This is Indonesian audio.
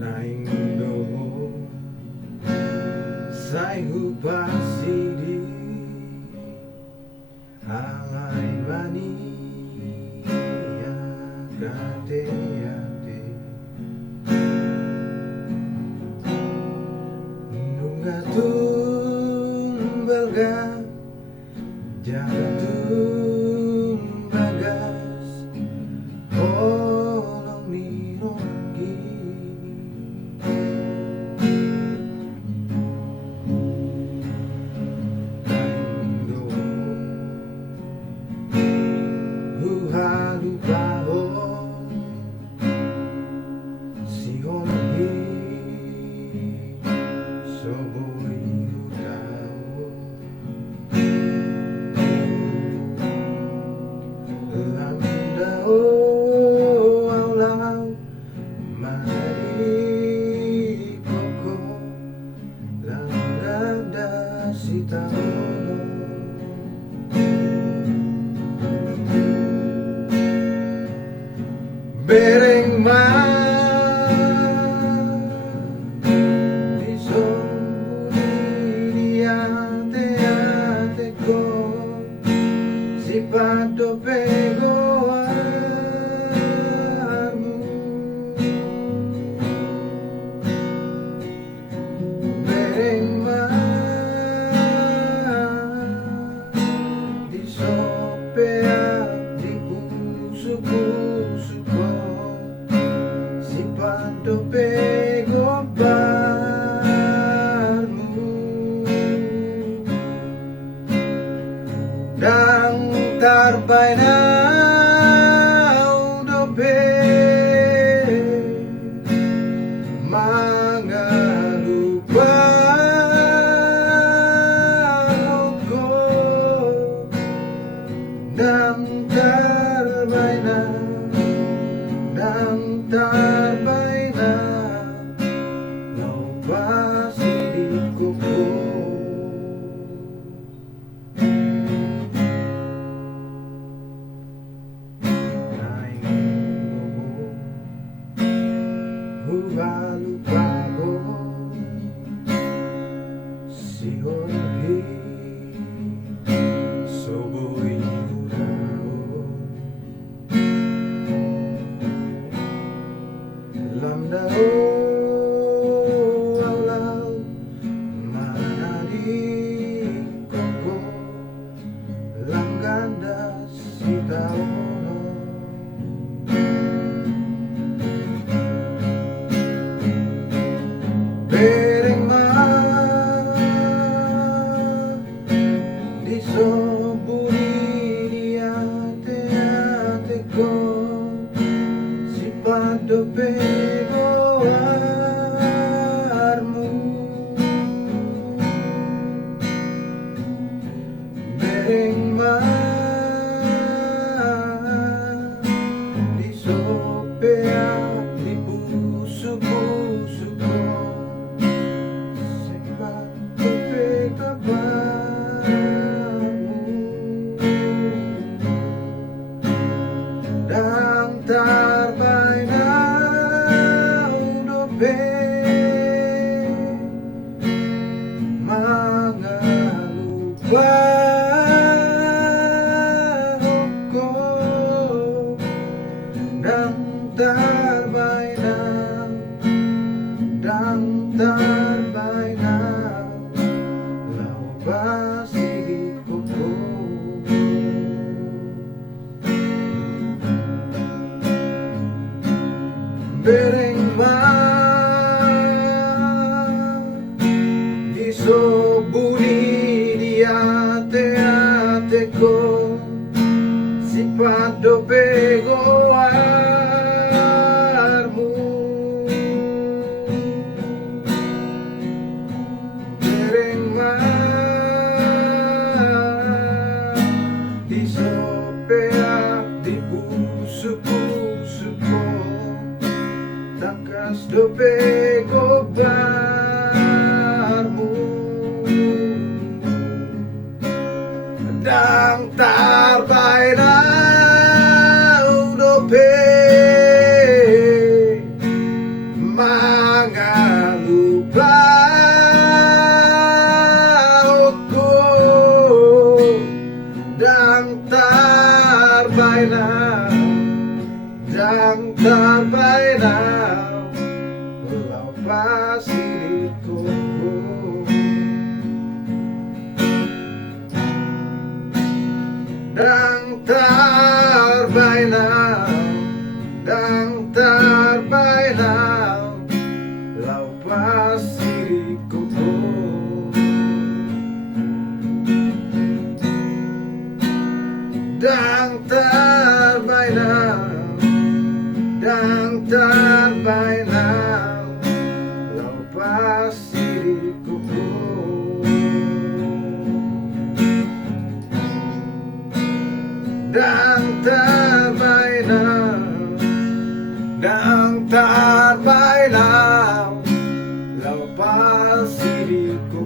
Naindo sai hupasidi alai bani ya gate yate nunga tumbalga jatuh bagas holong nirogi Naindo huhalu baho sihon hi soboi udao Lamdao aulau mari koko langada sitaono bereng ma disomuni ate-ateko si pado pego armu bereng ma disopea di pusu-pusuko si pado pego barmu dan tarbaina udope mangalupa ko dan tarbaina lau pasti dikuku huhalu bago sihon hi soboi udao lamdao aulau manadi koko langganda sitaono bereng ma disobuni di ate-ateko si pado pego armu bereng ma disopea di pusu-pusuko si pado pego barmu dan tarbaina udope mangalupa ko dan tarbaina lau pasti dikuku bereng ma disobuni di ate-ateko si pado pego armu bereng ma disopea di pusu-pusuko takas do pego barmu dan tarbaina udope ma by now, melepas diriku. Dan by now, dan by now, lepas diriku. Dan by now, dan by now, lepas diriku. Dan by now, dan by now, lepas diriku.